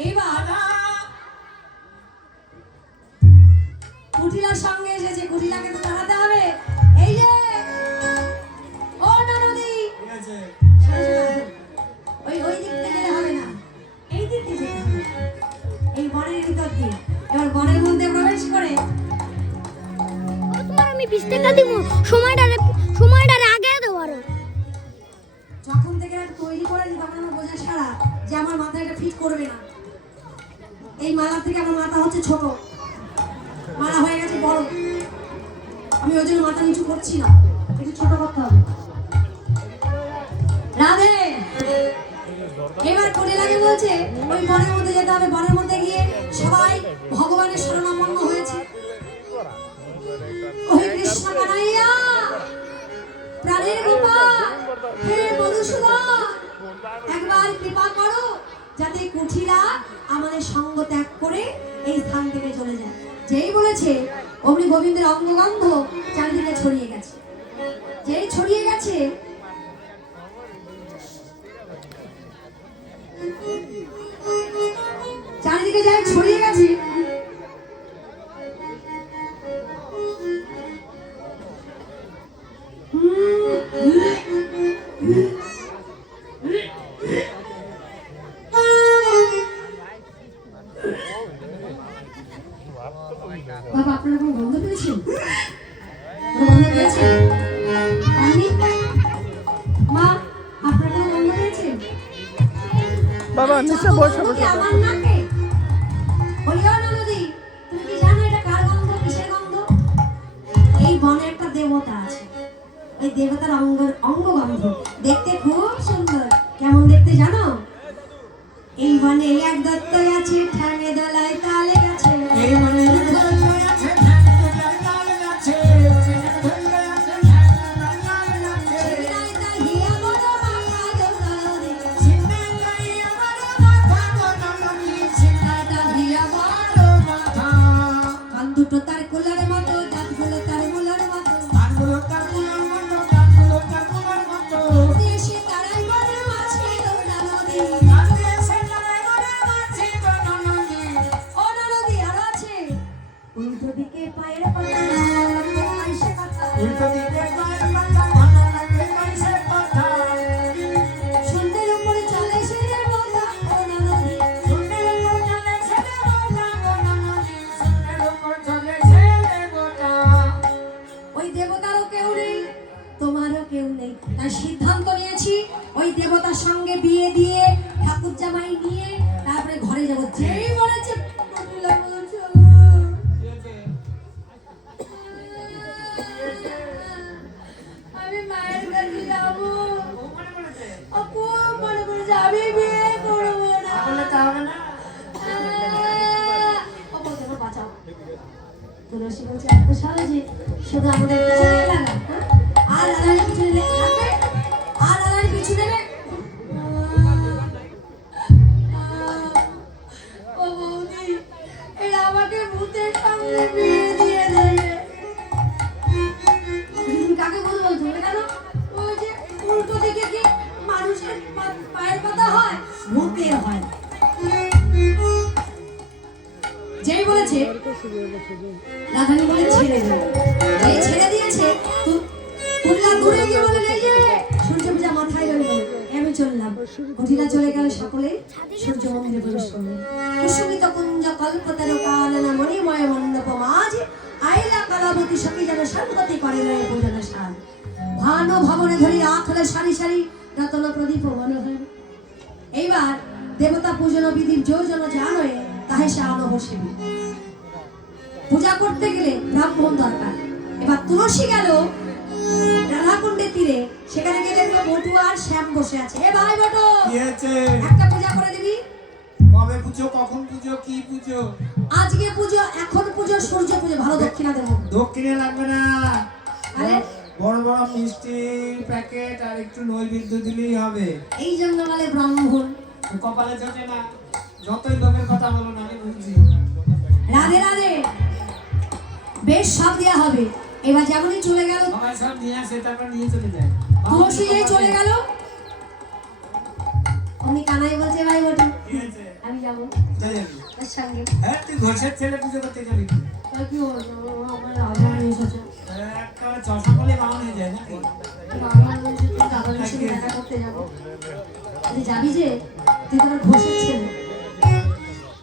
এইবার কুটিলার সঙ্গে এসেছে, কুটিলাকে তো তাড়াতে হবে। এই যে ও ননদি, ওই ওই দিক থেকে গেলে হবে না, এই দিক দিয়ে যেতে হবে। এই বনের ভিতর দিয়ে এবার বনের মধ্যে প্রবেশ করে তোমার আমি 20 টাকা দিব সময়টার আগে দেবো আরো যখন থেকে এটা তৈরি করেছি তখন আমার বোঝা সারা যে আমার মাথায় এটা ফিট করবে না। এই মালা থেকে আমার মাথা হচ্ছে ছোট, মালা হয়ে গেছে বড়, আমি ওই জন্য মাথা নিচু করছি না, একটু ছোট করতে হবে। রাধে এবার কোটে লাগে বলছে ওই বনের মধ্যে যেতে হবে। বনের মধ্যে গিয়ে সবাই ভগবানের শরণাপন্ন হয়েছে। ওহে কৃষ্ণ কানাইয়া, প্রাণের গোপাল, হে মধুসূদন, একবার কৃপা করো যাতে কুঠিরা আমাদের সঙ্গ ত্যাগ করে এই স্থান থেকে চলে যায়। যেই বলেছে অমনি গোবিন্দের অঙ্গগন্ধ চারিদিকে ছড়িয়ে গেছে। যেই ছড়িয়ে গেছে চারিদিকে যাই ছড়িয়ে গেছে, বাবা আপনারা কোনো গন্ধ পেয়েছেন? কোনো গন্ধ পেয়েছেন? পাননি? মা আপনারা কোনো গন্ধ পেয়েছেন? বাবা নিচে বসে গন্ধ কি বসে আমার নাকে? বলিও ননদি, তুমি কি জানো এটা কার গন্ধ, কিসের গন্ধ? এই বনে একটা দেবতা আছে, ওই দেবতার অঙ্গগন্ধ দেখতে খুব সুন্দর। কেমন দেখতে জানো? এই বনে এক দত্ত আছে, ঠ্যাঙে দোলায় তালে গেছে। এই বনে দুটো তার কোলার মতো, দাঁতগুলো তার মুলার মতো, দেশে তারাই বনের মাঝে দৌড়া নদী। ও ননদি আরো আছে, উল্টো দিকে পায়ের পাতা, আইসে কথা, সন্ধ্যের উপরে চলে সে দেবতা, ও ননদি। ওই দেবতারও কেউ নেই, তোমারও কেউ নেই, তাই সিদ্ধান্ত নিয়েছি ওই দেবতার সঙ্গে বিয়ে দিয়ে ঠাকুর জামাই নিয়ে তারপরে ঘরে যাব। যেই বলেছে আমি মায়ের কাছে যাবো, খুব মনে পড়েছে, আমি বিয়ে করবো। যেতে হবে না। ও বলতে আমার বাঁচাও। তুলসী বলছে এত সহজে শুধু আমাদের পিছনে লাগা, হ্যাঁ? আর আলার পিছনে লাগবে, আর আলার পিছু দেবে। ও বৌদি, এরা আমাকে ভূতের সামনে বিয়ে দিয়ে দেবে। তুমি কাকে ভূত বলছো? বলে কেন? ওই যে উল্টো দিকে কি মানুষের পায়ের পাতা হয়, ভূতের হয়। যেই বলেছে রাধানি বলে ছেড়ে দাও, এই ছেড়ে দিয়েছে তুললা দূরে গিয়ে বলে এই যে সূর্য পূজা মাথায় রইল, আমি চললাম। কুটিলা চলে গেল, সকলে সূর্য মন্দিরে প্রবেশ করলেন। কুসুমিত কুঞ্জ কল্পতর কানন মণিময় মণ্ডপ মাঝ আইলা কলাবতী সখী যেন সর্বতি করে নয় পূজন সার ভান ভবনে ধরি রাখলে সারি সারি রতন প্রদীপ মনোহর। এইবার দেবতা পূজন বিধির যোজন জানয়ে তাহে সে আনো বসিবি। পূজা করতে গেলে ব্রাহ্মণ দরকার। এবার তুলসী গেল রাধাকুণ্ডের তীরে, সেখানে গিয়ে দেখলো বটু আর শ্যাম বসে আছে। এ ভাই বটু, কি হয়েছে? একটা পূজা করে দিবি। কবে পুজো, কখন পুজো, কি পুজো? আজকে পুজো, এখন পুজো, সূর্য পুজো। ভালো দক্ষিণা দেবো। দক্ষিণে লাগবে না, আরে বড় বড় মিষ্টি প্যাকেট আর একটু নৈবেদ্য দিলেই হবে। এই জন্য বলে ব্রাহ্মণ। কপালে জোটে না, যতই লোকের কথা বলো না, আমি বুঝছি। রাধে রাধে, বেশ সব দেওয়া হবে। এবার যেমনই চলে গেল সবাই সব নিয়ে আসে, তারপর নিয়ে চলে যায়। তুলসী যেই চলে গেল, উনি কানাই বলছে ভাই বটু কি হয়েছে? আমি যাবো কোথায় যাবি? তার সঙ্গে। হ্যাঁ, তুই ঘোষের ছেলে পুজো করতে যাবি? আর কি হলো, আমার আবার এসেছে। একটা চশমা পরলে মাউন হয়ে যায় নাকি? আমার বলছে তুই দাদার সঙ্গে দেখা করতে যাবো। তুই যাবি যে, তুই তোমার ঘোষের ছেলে,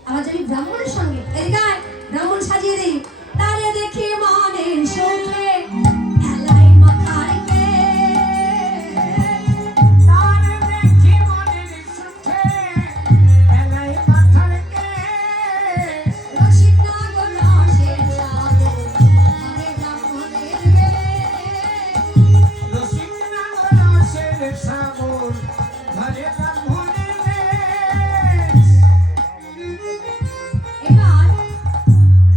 আবার যাবি ব্রাহ্মণের সঙ্গে। এই গায় ব্রাহ্মণ সাজিয়ে দিই। তারে দেখি মনের সুখে এলাই মাথার কে, তারে দেখি মনের সুখে এলাই মাথার কেশ। রসিক নাগর রসের সাথে হরে ব্রাহ্মণের বেশ। রসিক নাগর রসের সাগর, ধরে ব্রাহ্মণের বেশ। এবার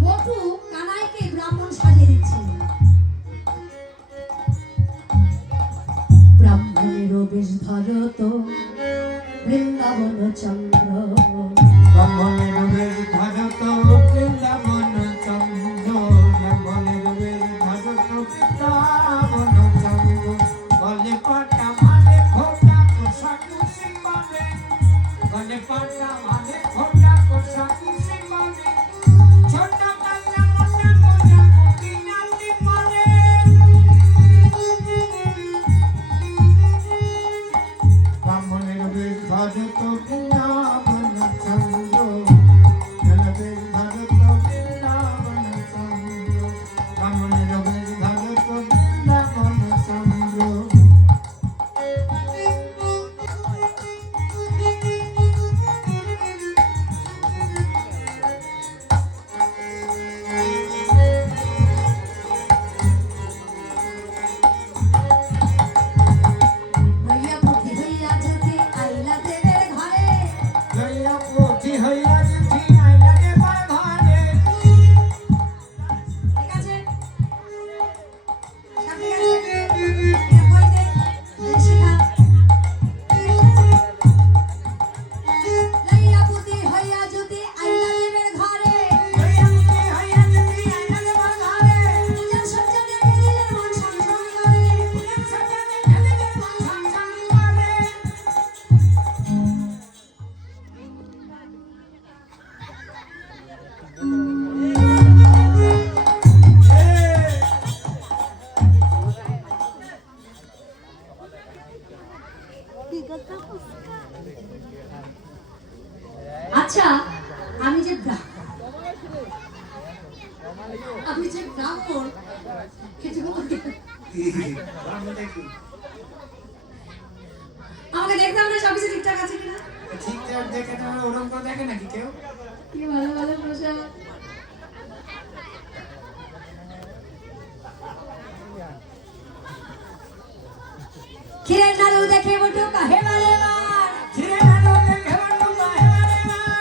বটু কানাইকে ব্রাহ্মণ সাজিয়ে দিচ্ছে। ব্রাহ্মণের বেশ ধরত বৃন্দাবন চন্দ্র, ব্রাহ্মণের বেশ ভজত বৃন্দাবন চন্দ্র, ব্রাহ্মণের বেশ ভজত বৃন্দাবন চন্দ্র। গলে পাটা মানে ঘোটা পোশাক কুশি মানে, গলে পাটা মানে ঘোটা পোশাক কুশি মানে, ছোট কান্না মোটা মোজা কুটি নাতি মানে। ব্রাহ্মণের বেশ ভজত বৃন্দাবন চন্দ্র, বেশ ভজত বৃন্দাবন চন্দ্র, ব্রাহ্মণের বেশ ভজত বৃন্দাবন চন্দ্র। হইয়া পুঁথি হইয়া যেতে আইলা দেবের ঘরে। লইয়া পুঁথি হইয়া যেতি আইলা দেবার ঘরে। ঠিক আছে? সব ঠিক আছে? এটা বই দে, শেখা। লইয়া পুঁথি হইয়া যেতে আইলা দেবের ঘরে। লইয়া পুঁথি হইয়া যেতি আইলা দেবার ঘরে। পূজার সজ্জা দেখে দিলেন মন সংসং করে। পূজার সজ্জা দেখে দিলেন মন সংসং করে। আচ্ছা, আমি যে ব্রাহ্মণ, এটুকু বলতে- আমাকে দেখতাম না সবকিছু ঠিকঠাক আছে কিনা। ঠিকঠাক দেখে না, ওরকম করে দেখে নাকি কেউ? কি ভালো ভালো পোশাক। ক্ষীরের নাড়ু দেখে বটু কাহে বারে বার। ছিঁড়ে গেল দেখে বন্ধু বাহে বারে বার।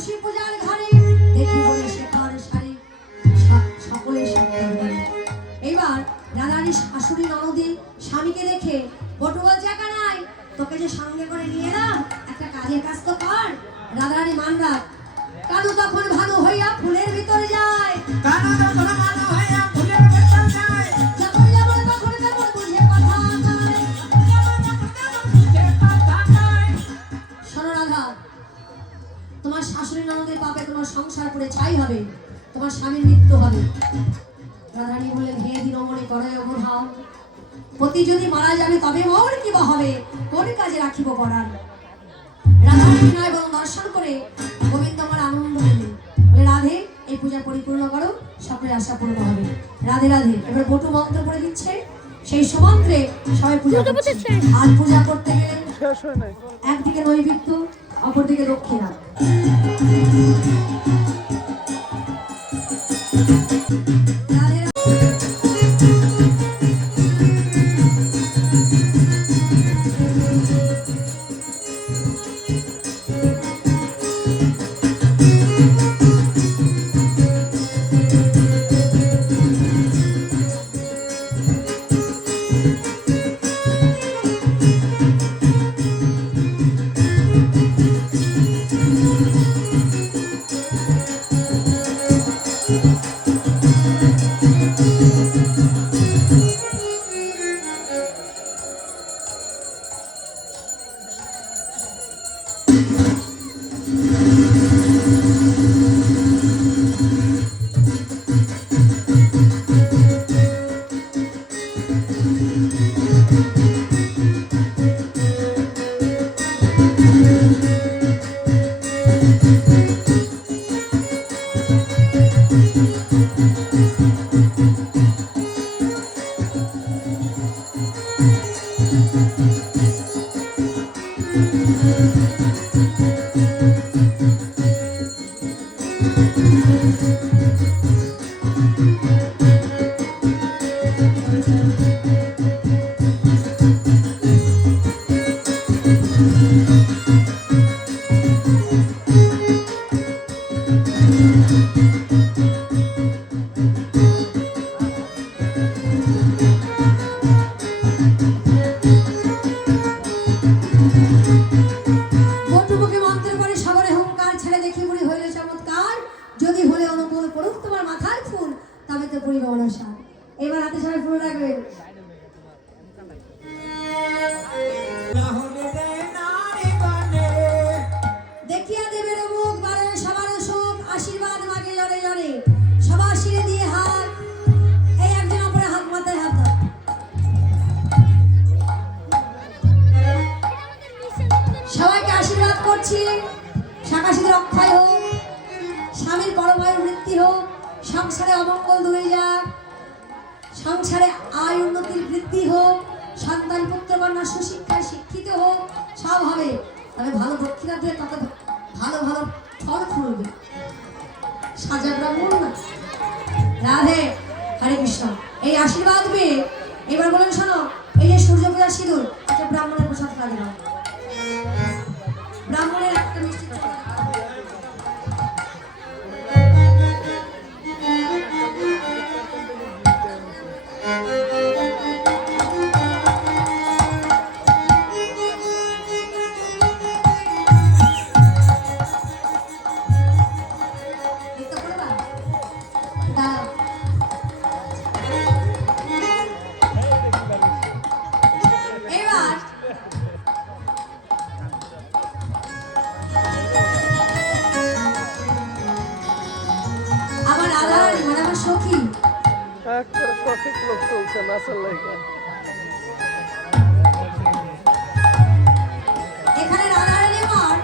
বসি পূজার ঘরে দেখি বলে শেখার সারি সকলের সাথে। এবার রাধারানী শাশুড়ি ননদী স্বামীকে দেখে বটু বলছে একা নাই, তোকে যে সঙ্গে করে নিয়ে এলাম একটা কাজের কাজ তো কর। রাধারানী মান রাখ, কানু তখন ভানু হইয়া ফুলের ভিতরে যায়, কানা যখন মানো হইয়া ফুলের ভেতর যায়, যখন যেমন তখন তেমন বুঝে কথা কয়। বুঝে কথা কয়। শোনো রাধা, তোমার শাশুড়ি ননদের পাপে তোমার সংসার করে ছাই হবে, তোমার স্বামীর মৃত্যু হবে। রাধারানী বললেন হে দিনমণি করয় অবধান, পতি যদি মারা যাবে তবে মোর কি বা হবে, কোন কাজে রাখিব পরাণ। রাধারানী নয় বরং দর্শন করে গোবিন্দ আমার আনন্দ দিলেন, বলে রাধে এই পূজা পরিপূর্ণ করো, সকলের আশা পূর্ণ হবে। রাধে রাধে। এবার বটু মন্ত্র পড়ে দিচ্ছে, সেই সমন্ত্রে সবাই পূজা করছে। আর পূজা করতে গেলে শেষ হয় নাই। একদিকে নৈবেদ্য, অপরদিকে দক্ষিণা। রাধে রাধে। বটুমুখে মন্ত্র করে সাগরে হুঙ্কার ছেড়ে দেখি বুড়ি হইলে চমৎকার, যদি হলে অনুকূল পড়ুক তোমার মাথার ফুল, তবে তো পরিব অনসার। এবার হাতে সবাই ফুল রাখবেন। না হলে রে নারী গানে, দেখিয়া দেবের মুখ বাড়ে সবার সুখ, আশীর্বাদ মাগে জনে জনে, সবার শিরে দিয়ে হাত, এই একজন অপরে হাত মাথায় হাত দাও। সবাইকে আশীর্বাদ করছি, শাকাশিদের অক্ষয় হোক, স্বামীর পরমায়ুর বৃদ্ধি হোক, সংসারে অমঙ্গল দূরে যাক, সংসারে আয় উন্নতির বৃদ্ধি হোক, সন্তান পুত্র কন্যা সুশিক্ষায় শিক্ষিত হোক, সব হবে। তবে ভালো দক্ষিণা দিয়ে তত ভালো ভালো ফল ফুলবে। সাজা ব্রাহ্মণ না। রাধে, হরে কৃষ্ণ। এই আশীর্বাদ পেয়ে এবার বলেন শোনো, এই যে সূর্য পূজার সিঁদুর একটা ব্রাহ্মণের প্রসাদ খাওয়া দিলাম, ব্রাহ্মণের একটা মিষ্টি চোখা দিলাম। দেখতে পারবা? দাঁড়াও। এবার আমার আধার মানে আমার সখী, একটা সঠিক লোক চলছে নাচের লাইগা। এখানে রাধারানী আমার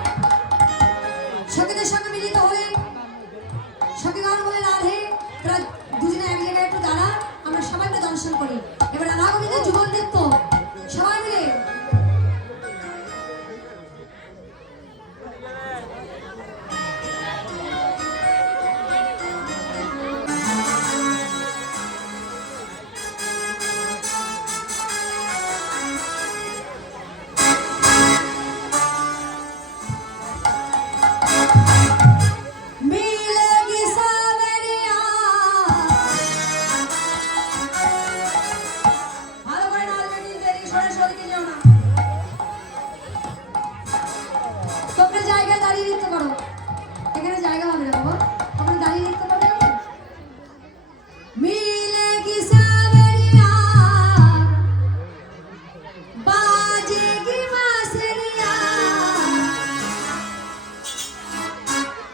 সখীদের সঙ্গে মিলিত হলেন। সখীগণ বলে রাধে তোরা দুজনে এক জায়গায় একটু দাঁড়া, আমরা সবাই মিলে দর্শন করি। এবার রাধা গোবিন্দের যুগল নৃত্য সবাই মিলে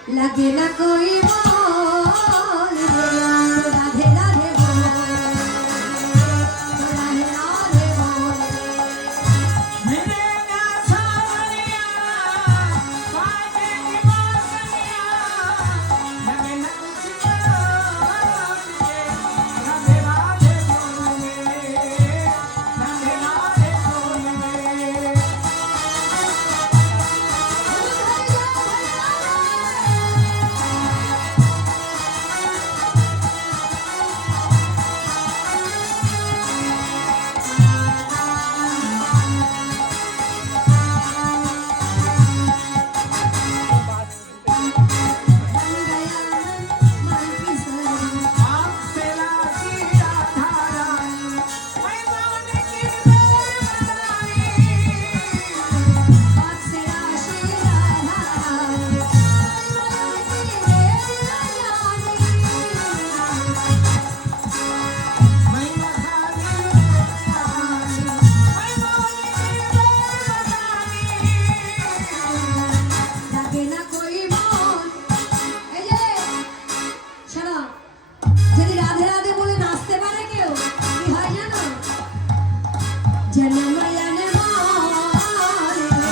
লাগে না কই বল রে, রাধে রাধে বল রে, রাধে রাধে বল রে। मेरे ना सावरिया बाजे की बासनिया लगे न कुछ बोले राधे राधे बोले राधे राधे बोले आपसे लागी राधा रानी मैं माने की बेवफाई मैं बहारी रानी मैं माने की बेवफाई লাগে না কই মন। এই যে শোনো, যদি রাধে রাধে বলে নাচতে পারে কেউ, কি হয় জানো? জনময়নে মন রে,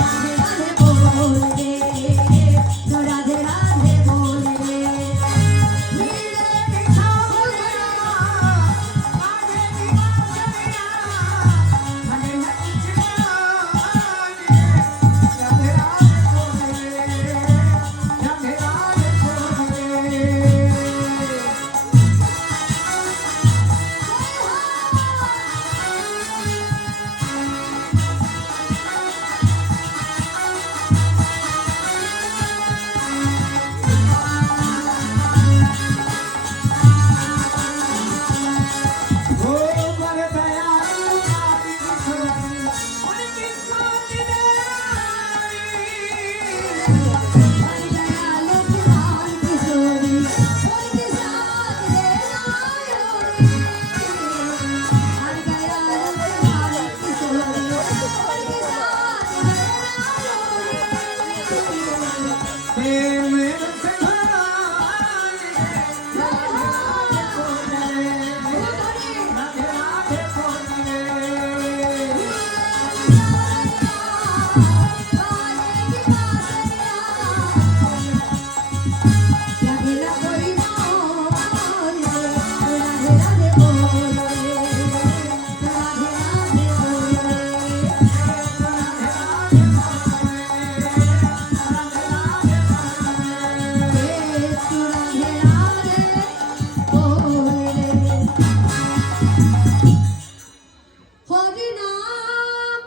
রাধে রাধে বল রে, তো রাধে রাধে বল রে। मेरे सावरिया बाजे की बासनिया लगे न कुछ बोले राधे राधे बोले राधे राधे बोले ओ बड़े दयालु काली किशोरी उनकी सोच दयाई हरि दयालु कुमार किशोरी, उनके साथ देना योरी। हरि दयालु कुमार किशोरी, उनके साथ देना योरी। मेरे से भाई राधे बोले राधे राधे बोले लगे ना कोई मोल रे, राधे राधे बोल रे, राधे राधे बोल रे। হরি নাম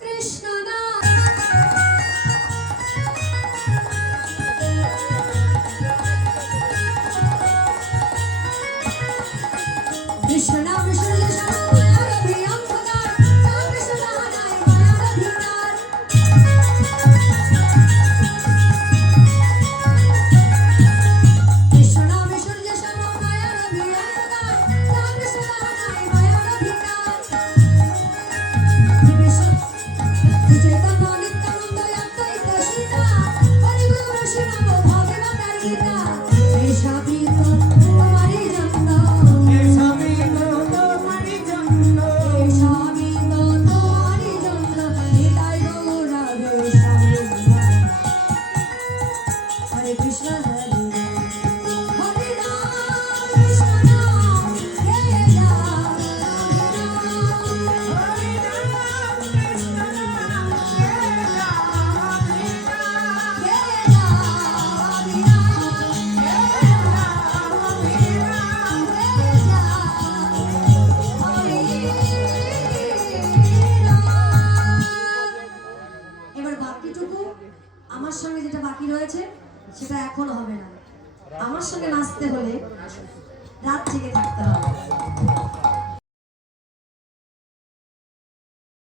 কৃষ্ণ নাম কৃষ্ণ নাম শুনলে সব মায়ার অভিয়ঙ্কর, নাম কৃষ্ণ নাই মায়ার অধিকার। কৃষ্ণ নাম শুনলে সব মায়ার অভিয়ঙ্কর, নাম কৃষ্ণ নাই মায়ার অধিকার। কৃষ্ণ চৈতন্য নিত্যানন্দ অদ্বৈত সীতা, হরি গুরু বৈষ্ণব ভগবতার গীতা, এসবই তো তোমারই জন্য, सभी को तुम्हारी जन्म এসবই তো তোমারই জন্য। নিতাই গৌর রাধে শ্যাম। হরে কৃষ্ণ হরে হরে রাম কৃষ্ণ নাম হে রাম हरि नाम कृष्ण नाम हे राम হে রাম हे राम हे राम এবার বাকিটুকু আমার সঙ্গে যেটা বাকি রয়েছে সেটা এখন হবে না। আমার সঙ্গে নাচতে হলে রাত জেগে থাকতে হবে।